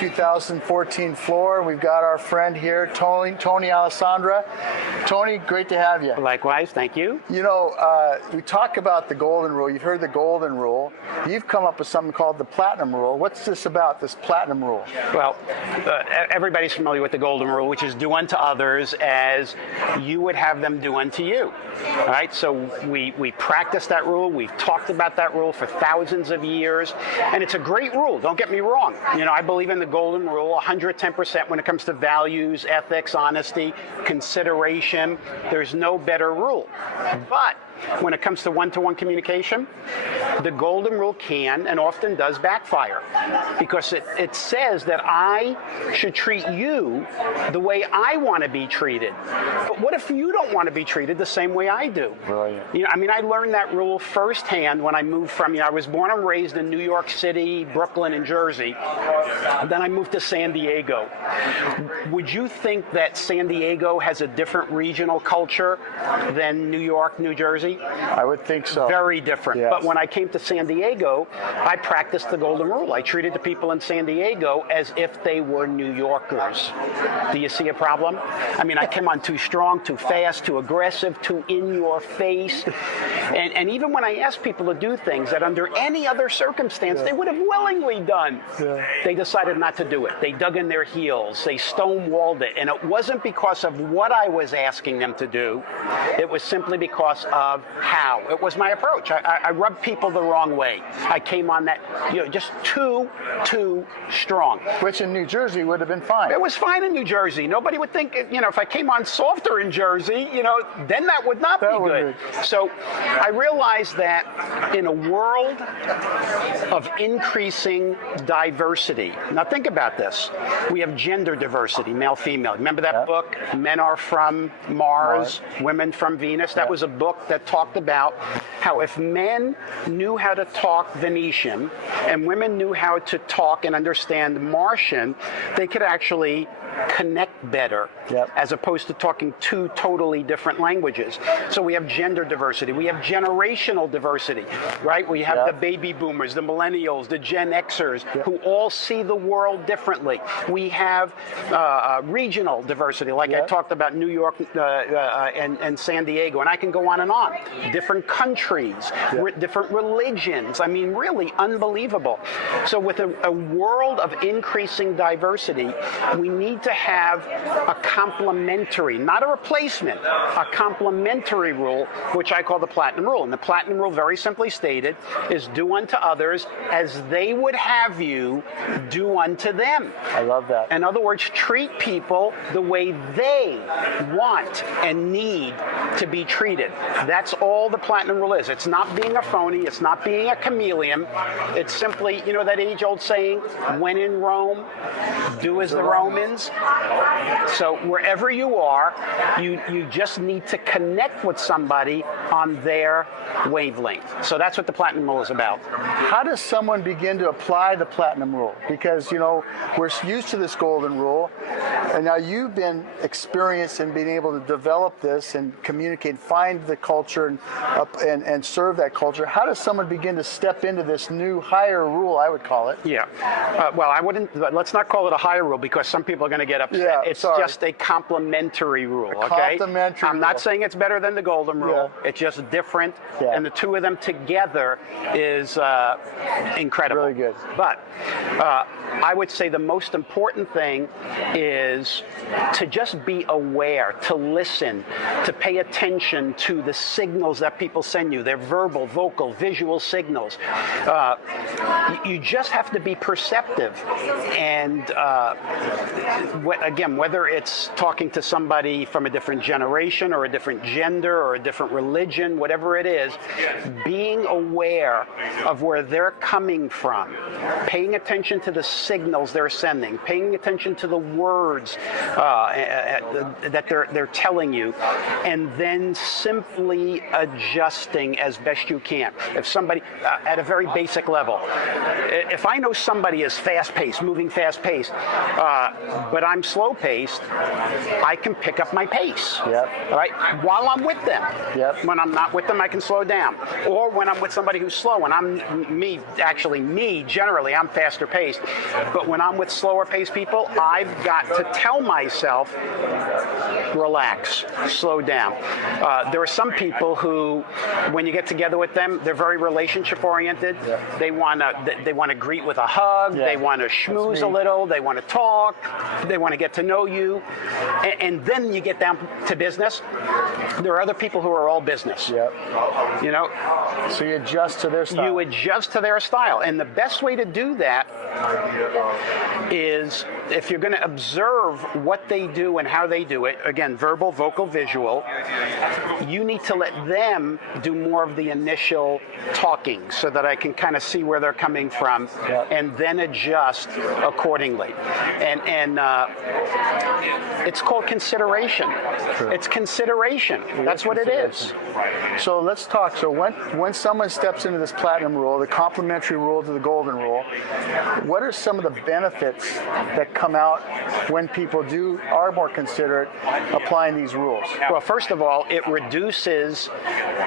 2014 floor. We've got our friend here, Tony Alessandra. Tony, great to have you. Likewise, thank you. You know, we talk about the golden rule. You've heard the golden rule. You've come up with something called the platinum rule. What's this about, this platinum rule? Well, everybody's familiar with the golden rule, which is do unto others as you would have them do unto you. All right, so we practice that rule. We've talked about that rule for thousands of years, and it's a great rule. Don't get me wrong. You know, I believe in the golden rule 110% when it comes to values, ethics, honesty, consideration. There's no better rule. But when it comes to one-to-one communication, the golden rule can and often does backfire because it says that I should treat you the way I want to be treated. But what if you don't want to be treated the same way I do? Brilliant. You know, I mean, I learned that rule firsthand when I moved from, I was born and raised in New York City, Brooklyn, and Jersey. And then I moved to San Diego. Would you think that San Diego has a different regional culture than New York, New Jersey? I would think so. Very different. Yes. But when I came to San Diego, I practiced the golden rule. I treated the people in San Diego as if they were New Yorkers. Do you see a problem? I mean, I came on too strong, too fast, too aggressive, too in your face. And even when I asked people to do things that under any other circumstance they would have willingly done, they decided not to do it. They dug in their heels. They stonewalled it. And it wasn't because of what I was asking them to do. It was simply because of how. It was my approach. I rubbed people the wrong way. I came on that, you know, just too strong. Which in New Jersey would have been fine. It was fine in New Jersey. Nobody would think, you know, if I came on softer in Jersey, you know, then that would not be good. So I realized that in a world of increasing diversity, now think about this. We have gender diversity, male, female. Remember that book, Men Are From Mars, Women from Venus? That was a book that talked about how if men knew how to talk Venetian and women knew how to talk and understand Martian, they could actually connect better as opposed to talking two totally different languages. So we have gender diversity. We have generational diversity, right? We have the baby boomers, the millennials, the Gen Xers, who all see the world differently. We have regional diversity, like I talked about New York and San Diego, and I can go on and on. Different countries, different religions. I mean, really unbelievable. So with a world of increasing diversity, we need to have a complementary, not a replacement, a complementary rule, which I call the platinum rule. And the platinum rule, very simply stated, is do unto others as they would have you do unto them. I love that. In other words, treat people the way they want and need to be treated. That's all the platinum rule is. It's not being a phony. It's not being a chameleon. It's simply, you know, that age-old saying, when in Rome, do as the Romans. So wherever you are, you just need to connect with somebody on their wavelength. So that's what the platinum rule is about. How does someone begin to apply the platinum rule? Because, you know, we're used to this golden rule, and now you've been experienced in being able to develop this and communicate, find the culture and serve that culture. How does someone begin to step into this new higher rule, I would call it? Yeah. Well, I wouldn't, let's not call it a higher rule because some people are going to get upset. Yeah, it's just a complementary rule, okay? I'm not saying it's better than the golden rule. It's just different, and the two of them together is incredible. Really good. But I would say the most important thing is to just be aware, to listen, to pay attention to the signals that people send you, their verbal, vocal, visual signals. You just have to be perceptive. And again, whether it's talking to somebody from a different generation or a different gender or a different religion, whatever it is, being aware of where they're coming from, paying attention to the signals they're sending, paying attention to the words words that they're telling you, and then simply adjusting as best you can. If somebody, at a very basic level, if I know somebody is fast-paced, moving fast-paced, but I'm slow-paced, I can pick up my pace. Yep. Right? While I'm with them. Yep. When I'm not with them, I can slow down. Or when I'm with somebody who's slow, and generally, I'm faster paced. But when I'm with slower paced people, I've got to tell myself, relax, slow down. There are some people who, when you get together with them, they're very relationship oriented. Yeah. They want to greet with a hug. Yeah. They want to schmooze a little. They want to talk. They want to get to know you. And then you get down to business. There are other people who are all business. Yep. You know? So you adjust to their style. You adjust to their style. And the best way to do that is, if you're going to observe what they do and how they do it, again, verbal, vocal, visual, you need to let them do more of the initial talking so that I can kind of see where they're coming from, and then adjust accordingly. And it's called consideration. True. It's consideration. That's what it is. So let's talk. So when someone steps into this platinum rule, the complementary rule to the golden rule, what are some of the benefits that come out when people are more considerate applying these rules? Well, first of all, it reduces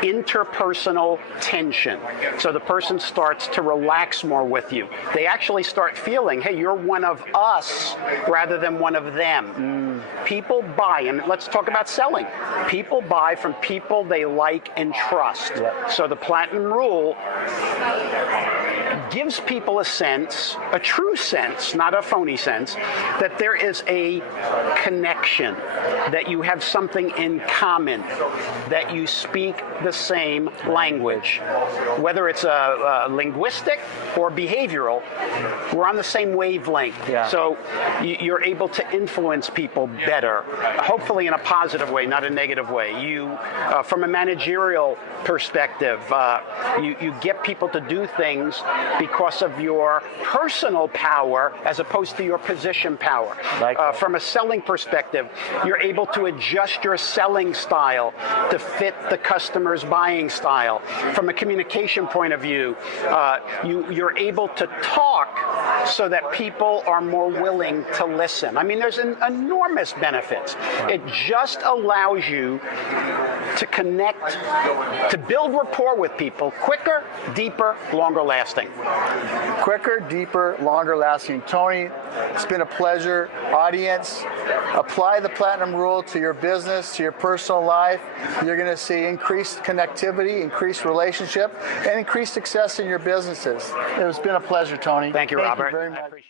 interpersonal tension. So the person starts to relax more with you. They actually start feeling, hey, you're one of us rather than one of them. People buy, and let's talk about selling. People buy from people they like and trust. Yep. So the platinum rule gives people a sense, a true sense, not a phony sense, that there is a connection, that you have something in common, that you speak the same language. Whether it's linguistic or behavioral, we're on the same wavelength. Yeah. So you're able to influence people better, hopefully in a positive way, not a negative way. You, from a managerial perspective, you get people to do things because of your personal power as opposed to your position power. From a selling perspective, you're able to adjust your selling style to fit the customer's buying style. From a communication point of view, you're able to talk so that people are more willing to listen. I mean, there's enormous benefits. It just allows you to connect, to build rapport with people quicker, deeper, longer lasting. Quicker, deeper, longer lasting. Tony, it's been a pleasure. Audience, apply the platinum rule to your business, to your personal life. You're going to see increased connectivity, increased relationship, and increased success in your businesses. It's been a pleasure, Tony. Thank you, Robert. Thank you very much. I appreciate it.